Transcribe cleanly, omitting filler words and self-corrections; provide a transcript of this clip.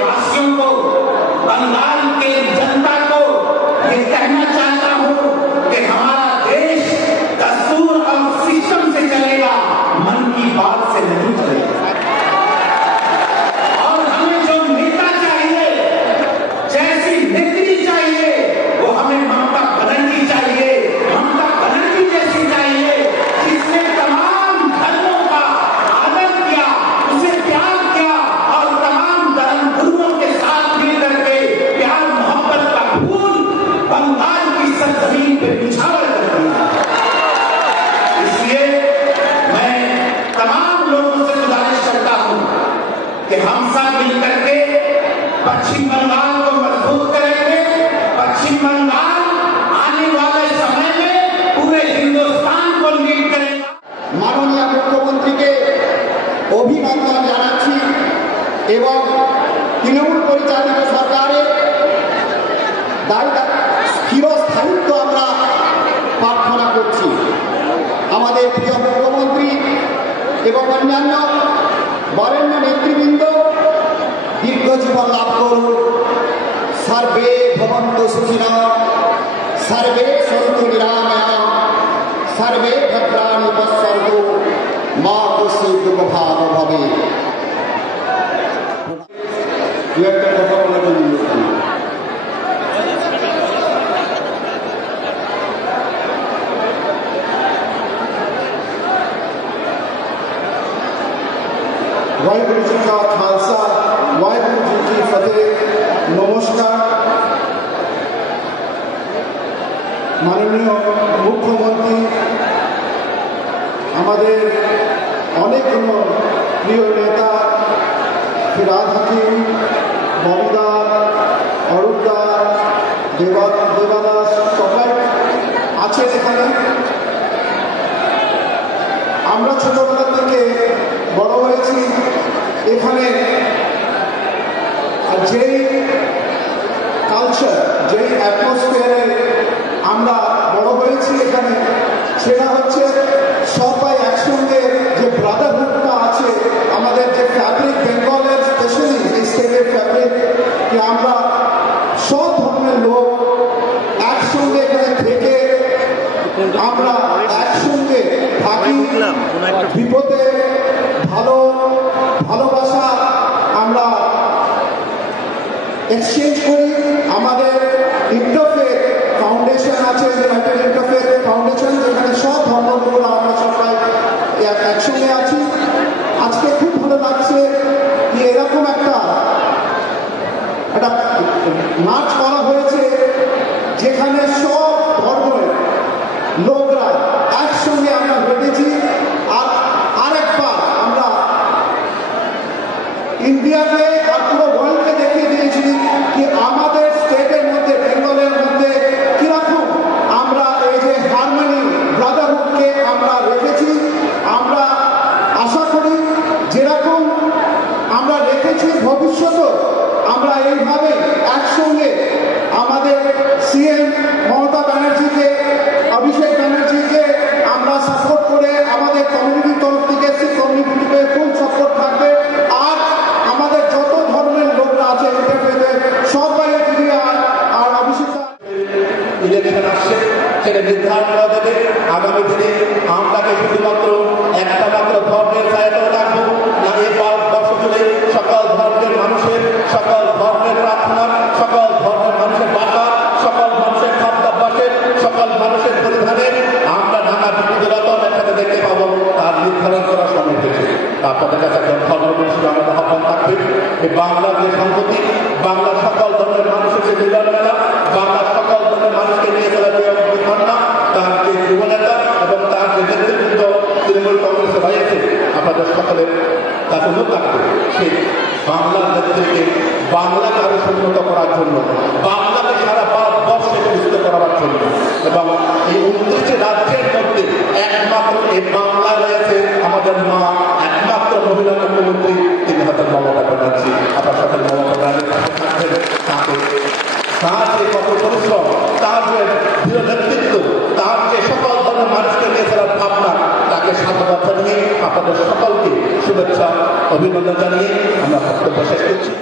वासियों को, बंगाल के जनता को ये कहना चाहता हूं कि हमारा देश दस्तूर और सिस्टम से चलेगा, मन की बात से नहीं चलेगा। और हमें जो नेता चाहिए, जैसी नेत्री चाहिए, वो हमें ममता बनर्जी चाहिए, ममता बनर्जी जैसी चाहिए, जिसने तमाम धर्मों का आदर किया, उसे प्यार किया और तमाम धर्म गुरुओं के साथ मिलकर के प्यार मोहब्बत का फूल बंगाल की सरजमीन पे बिछावर कर दिया। इसलिए मैं तमाम लोगों से गुजारिश करता हूं कि हम सब मिलकर के पश्चिम बंगाल को मजबूत करेंगे। पश्चिम बंगाल आने वाले समय में पूरे हिंदुस्तान को लीड करेगा। माननीय मुख्यमंत्री अभिनंदन জানাচ্ছি এবং তৃণমূল পরিচালিত সরকারের চিরস্থায়িত্ব আমরা প্রার্থনা করছি। আমাদের প্রিয় মুখ্যমন্ত্রী এবং অন্যান্য বরেণ্য নেতৃবৃন্দ দীর্ঘ জীবন লাভ করুন। সর্বে ভবন্তু সুখিনঃ, সর্বে সন্তু নিরাময়াঃ, সর্বে ভদ্রাণি পশ্যন্তু, মা কশ্চিৎ দুঃখভাগ্ ভবেৎ। একটা কথা বলার জন্য वाहिगुरु जी का खालसा, वाहिगुरु जी की फतेह। नमस्कार। माननीय मुख्यमंत्री हमारे अनेकগুলো প্রিয় নেতা ফিরহাদ হাকিম, ববিদা, অরূপদা, দেবাদাস সবাই আছেন এখানে। আমরা ছোটবেলা থেকে বড় হয়েছি এখানে। যেই কালচার, যেই অ্যাটমসফিয়ারে আমরা বড় হয়েছি এখানে, সেটা হচ্ছে সবাই একসঙ্গে যে ব্রাদারহুডটা আছে, আমাদের যে ফ্যাব্রিক, বেঙ্গলের স্পেশালি এই স্টেটের ফ্যাব্রিক, যে আমরা সব ধর্মের লোক একসঙ্গে এখানে থেকে আমরা একসঙ্গে থাকি। বিপদে ভালোবাসা আমরা এক্সচেঞ্জ করি। আমাদের ইন্টারফেথ ফাউন্ডেশন আছে, ইউনাইটেড ইন্টারফেথ ফাউন্ডেশন, যেখানে সব ধর্মগুলো আমরা সবাই একসঙ্গে আছি। আজকে খুব ভালো লাগছে যে এরকম একটা মার্চ করা হয়েছে যেখানে সব ধর্মের লোকরা একসঙ্গে আমরা হেঁটেছি। আর আরেকবার আমরা ইন্ডিয়াকে আর পুরো ওয়ার্ল্ডকে দেখিয়ে দিয়েছি যে আমাদের স্টেটের মধ্যে, বেঙ্গলের মধ্যে কিরকম আমরা এই যে হারমোনি, ব্রাদারহুডকে আমরা রেখেছি। আমরা আশা করি যেরকম আমরা রেখেছি ভবিষ্যতেও আমরা এইভাবে একসঙ্গে আমাদের সিএম মমতা ব্যানার্জিকে, অভিষেক ব্যানার্জিকে আমরা সাপোর্ট করে, আমাদের কমিউনিটির তরফ থেকে কমিউনিটিকে ফুল সাপোর্ট থাকবে। আর আমাদের যত ধর্মের লোকরা আছে সবাই ফিরে আর অভিষেক ইলেকশন আসছে, সেটা নির্ধারণ করা যাবে। আগামী দিনে আমরাকে শুধুমাত্র একটা মাত্র ধর্মের সাহায্য রাখবো না, এই ভারতবর্ষ জুড়ে সকল ধর্মের মানুষের, সকল ধর্মের প্রার্থনা, সকল ধর্মের মানুষের বাসা, সকল মানুষের খাদ্যাভ্যাসের, সকল মানুষের পরিধানের আমরা নানা বিবিধতা একসাথে দেখতে পাবো। তার নির্ধারণ করার সময় হয়েছে। আপনাদের কাছে ধর্মবর্ষী আমাদের আহ্বান থাকবে, এই বাংলার যে সম্পত্তি, বাংলার সকল ধর্মের মানুষের যে মিলন মেলা, বাংলার সকল ধর্মের মানুষকে নিয়ে চলা যে অভিধারণা, তার যে যুবনেতা এবং তার যে নেতৃবৃন্দ তৃণমূল কংগ্রেসে রয়েছে, আপনাদের সকলের কাছে অনুরোধ থাকবে সেই বাংলার নেতৃত্বে বাংলাকে আরো উন্নত করার জন্য, বাংলাকে সারা ভারতবর্ষে বিস্তৃত করার জন্য এবং এই 29টি রাজ্যের মধ্যে একমাত্র এই বাংলায় রয়েছে আমাদের মা, একমাত্র মহিলা মুখ্যমন্ত্রী, তিনি হচ্ছেন মমতা ব্যানার্জি। আপনার সকল মমতা ব্যানার্জির কাছে থাকবেন। তার যে কত পরিশ্রম, তার যে দৃঢ় নেতৃত্ব, তার যে সকল ধরনের মানুষকে নিয়ে চলার ভাবনা, তাকে সাধুবাদ জানিয়ে আপনাদের সকলকে শুভেচ্ছা অভিনন্দন জানিয়ে আমরা বক্তব্য শেষ করছি।